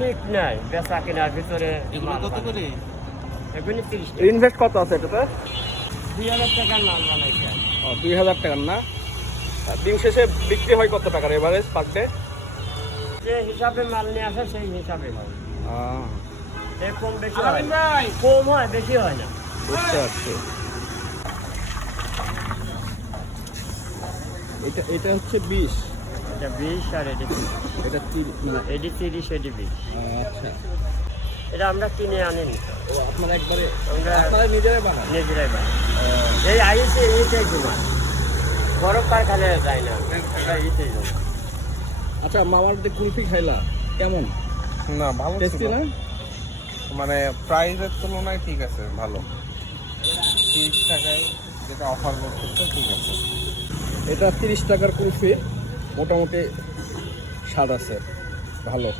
ঠিক নাই, বেচা কেনার ভিতরে এগুলো কত করে? এগুলি 30 ইনভেস্ট কত আছে এটাতে? 2000 টাকার মাল বানাইছে। 2000 টাকার না? আর দিন শেষে বিক্রি হয় কত টাকার এভারেজ পার ডে? যে হিসাবে মাল নিয়ে আসে সেই হিসাবে হয়। এর কম বেশি হয়, আলামিন ভাই, কম হয় বেশি হয় না। বুঝতে পারছি। এটা হচ্ছে 20, এটা 20 আর এটি 30। এটা 30 না? এটি 30, এটি 20। আচ্ছা, এটা আমরা কিনে আনিনি তো, ও আপনারা একবারে আমরা আপনারা নিজেরাই বানান? নিজেরাই বানাই। এই আইসে এইটাই জমা, বড় কারখানায় যায় না, এটা এইটাই জমা। আচ্ছা, মামার যে কুলফি খাইলা কেমন? না ভালো টেস্টি ছিল, না? মানে প্রাইসের তুলনায় ঠিক আছে, ভালো। 30 টাকায় যেটা অফার করতেছে ঠিক আছে। এটা 30 টাকার কুলফি, মোটামুটি স্বাদ আছে, ভালো।